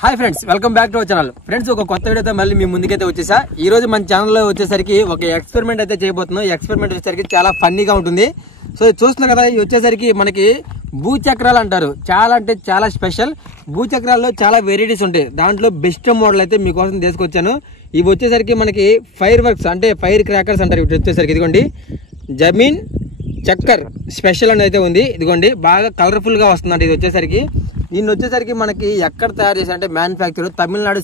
Hi friends, welcome back to our channel. Friends, ఒక కొత్త వీడియోతో మళ్ళీ మీ ముందుకైతే వచ్చేసా. ఈ రోజు మన ఛానల్లో వచ్చేసరికి ఒక ఎక్స్పెరిమెంట్ అయితే చేయబోతున్నాం. ఈ ఎక్స్పెరిమెంట్ వచ్చేసరికి చాలా ఫన్నీగా ఉంటుంది. సో చూస్తున్నారు కదా, ఇది వచ్చేసరికి మనకి భూచక్రాలు అంటారు. చాలా అంటే చాలా స్పెషల్. భూచక్రాల్లో చాలా వెరైటీస్ ఉంటాయి. దాంట్లో బెస్ట్ మోడల్ అయితే మీకోసం తీసుకొచ్చాను. ఇవి వచ్చేసరికి మనకి ఫైర్ వర్క్స్ అంటే ఫైర్ క్రాకర్స్ అంటారు. ఇవి వచ్చేసరికి ఇదిగోండి జమీన్ చక్కర్ స్పెషల్ అని అయితే ఉంది. ఇదిగోండి బాగా కలర్ఫుల్ గా వస్తుందంట. ఇది వచ్చేసరికి దీన్ని వచ్చేసరికి మనకి ఎక్కడ తయారు చేశారంటే మ్యానుఫ్యాక్చర్ తమిళనాడు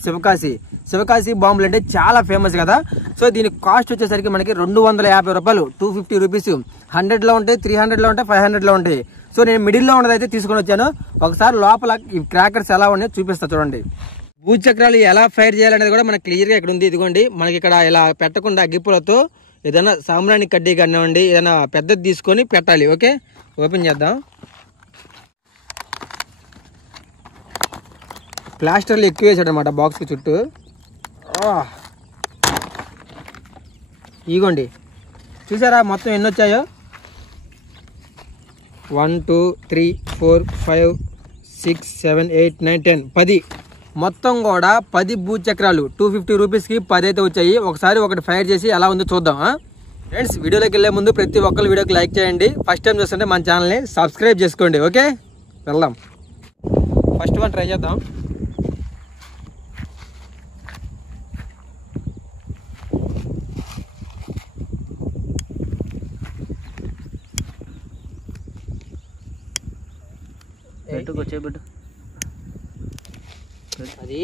శివకాశి బాంబులు అంటే చాలా ఫేమస్ కదా. సో దీని కాస్ట్ వచ్చేసరికి మనకి 250 రూపాయలు, 250 రూపీస్. 100 లో ఉంటాయి, 300 లో ఉంటాయి, 500 లో ఉంటాయి. సో నేను మిడిల్ లో ఉన్నదైతే తీసుకొని వచ్చాను. ఒకసారి లోపల ఈ క్రాకర్స్ ఎలా ఉన్నాయో చూపిస్తా చూడండి. భూచక్రాలు ఎలా ఫైర్ చేయాలనేది కూడా మనకి క్లియర్ గా ఇక్కడ ఉంది. ఇదిగోండి మనకి ఇక్కడ ఇలా పెట్టకుండా అగ్గిపులతో ఏదైనా సాంబ్రాణి కడ్డీ కానివ్వండి ఏదైనా పెద్దది తీసుకొని పెట్టాలి. ఓకే, ఓపెన్ చేద్దాం. ప్లాస్టర్లు ఎక్కువ వేసాడు అనమాట బాక్స్కి చుట్టూ. ఇగోండి చూసారా మొత్తం ఎన్ని వచ్చాయో. 1 2 3 4 5 6 7 8 9 10 10 మొత్తం కూడా 10 భూచక్రాలు 250 రూపీస్కి 10 అయితే వచ్చాయి. ఒకసారి ఒకటి ఫైర్ చేసి ఎలా ఉందో చూద్దాం. ఫ్రెండ్స్, వీడియోలోకి వెళ్ళే ముందు ప్రతి ఒక్కరు వీడియోకి లైక్ చేయండి. ఫస్ట్ టైం చూస్తుంటే మన ఛానల్ని సబ్స్క్రైబ్ చేసుకోండి. ఓకే, వెళ్దాం. ఫస్ట్ వన్ ట్రై చేద్దాం. పెట్టు అది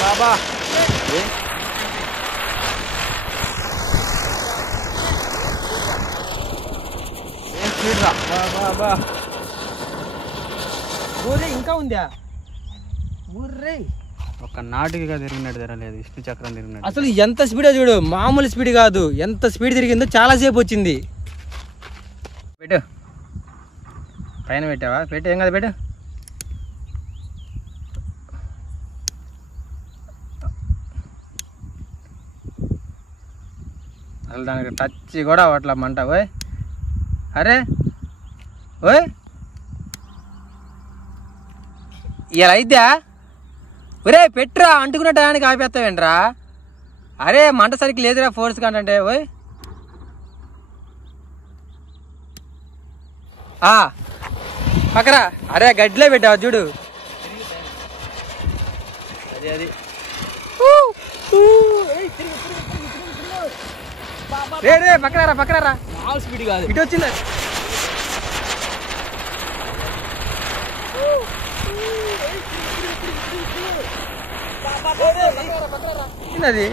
బాబా బాబా ఊరే ఇంకా ఉందా? ఊర్రే ఒక నాటిగా తిరిగినట్టు తిరగలేదు, విష్ణు చక్రం తిరిగినట్టు. అసలు ఎంత స్పీడ్ చూడు, మామూలు స్పీడ్ కాదు. ఎంత స్పీడ్ తిరిగిందో చాలా సేపు వచ్చింది. పెట్టు, పైన పెట్టావా? పెట్టు, ఏం కదా పెట్టు. అసలు దానికి టచ్ కూడా అట్లా మంట. ఓయ్ అరే ఓయ్ ఇలా అయిద్దా? ఒరే పెట్టురా, అంటుకున్న టయానికి ఆపేస్తావేంట్రా? అరే మంట సరికి లేదురా ఫోర్స్ కంటే. ఓయ్ పక్కరా. అరే గడ్డిలో పెట్టావు చూడు. అది అది రే పక్కరారా. స్పీడ్ కాదు, ఇటు వచ్చింది. అది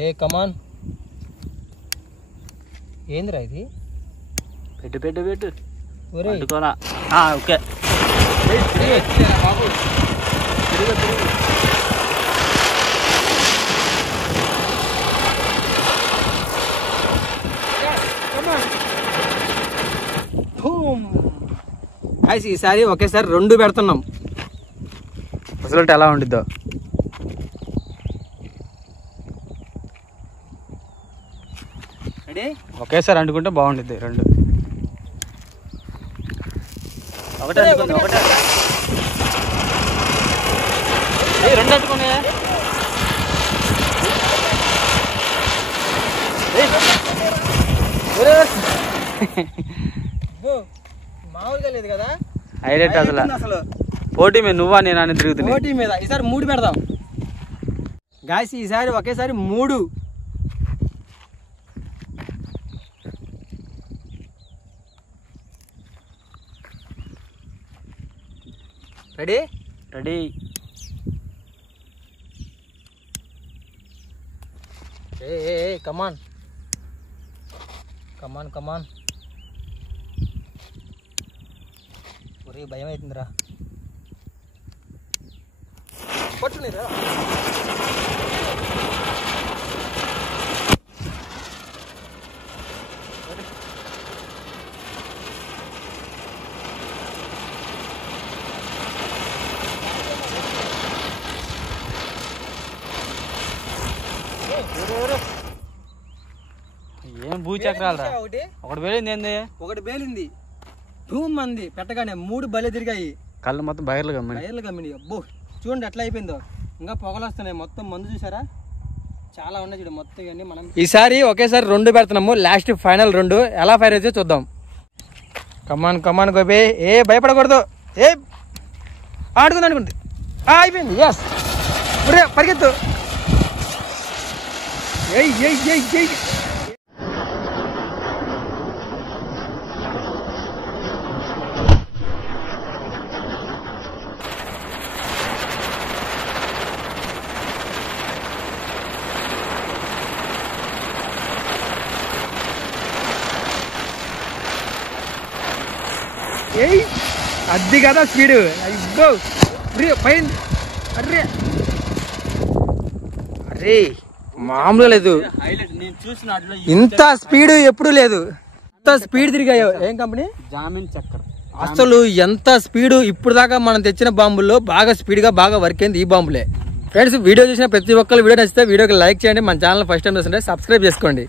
ఏ కమాన్ ఏందిరా ఇది? పెట్టు ఒరే పెట్టుకోరా. ఓకే బాబు ఈసారి ఒకేసారి 2 పెడుతున్నాం. రిజల్ట్ ఎలా ఉండిద్దో. రెడీ? ఒకేసారి అంటుకుంటే బాగుండిద్ది. 2 ఒకటే అంటుకుంది, ఒకటే 2 అంటుకునే. మామూలుగా లేదు కదా, హైలైట్ అసలు. పోటీ మీద నువ్వా నేను అని తిరుగుతుంది. పోటీ మీద ఈసారి 3 పెడదాం గాయస్. ఈసారి ఒకేసారి 3. రెడీ? ఏ కమాన్. ఒరే భయం అవుతుందిరా. పట్టునేరా. ఏం భూచక్రాలు రా. ఒకటి పేలింది ఏంది? ఒకటి పేలింది ధూమ్ అంది పెట్టగానే 3 బలే తిరిగాయి. కళ్ళు మొత్తం బయర్లు గమ్మ బయర్లు గమ్మిని. అబ్బో చూడండి ఎట్లా అయిపోయిందో. ఇంకా పొగలు వస్తున్నాయి. మొత్తం మందు చూసారా చాలా ఉన్నాయి చూడు మొత్తం ఇవన్నీ. మనం ఈసారి ఒకేసారి 2 పెడుతున్నాము. లాస్ట్ ఫైనల్ 2 ఎలా ఫైర్ అయితే చూద్దాం. కమాన్ కమాన్ గోపి. ఏ భయపడకూడదు. ఏ ఆడుకుంది అనుకుంది. అయిపోయింది. ఎస్ పరిగెత్తు. ఏయ్ ఏయ్ ఏయ్ ఏయ్ ఏయ్ అది కదా స్పీడ్. అయ్యో పైన అర్రే అరే మామూలుగా లేదు. ఇంత స్పీడ్ ఎప్పుడు లేదు. ఎంత స్పీడ్ తిరిగాయో. ఏం కంపెనీ? జామిన్ చక్కర్. అసలు ఎంత స్పీడ్. ఇప్పుడు దాకా మనం తెచ్చిన బాంబుల్లో బాగా స్పీడ్ గా బాగా వర్క్ అయింది ఈ బాంబులే. ఫ్రెండ్స్ వీడియో చూసిన ప్రతి ఒక్కరు వీడియో నచ్చితే వీడియోకి లైక్ చేయండి. మన ఛానల్ ఫస్ట్ టైం చూస్తుంటే సబ్స్క్రైబ్ చేసుకోండి.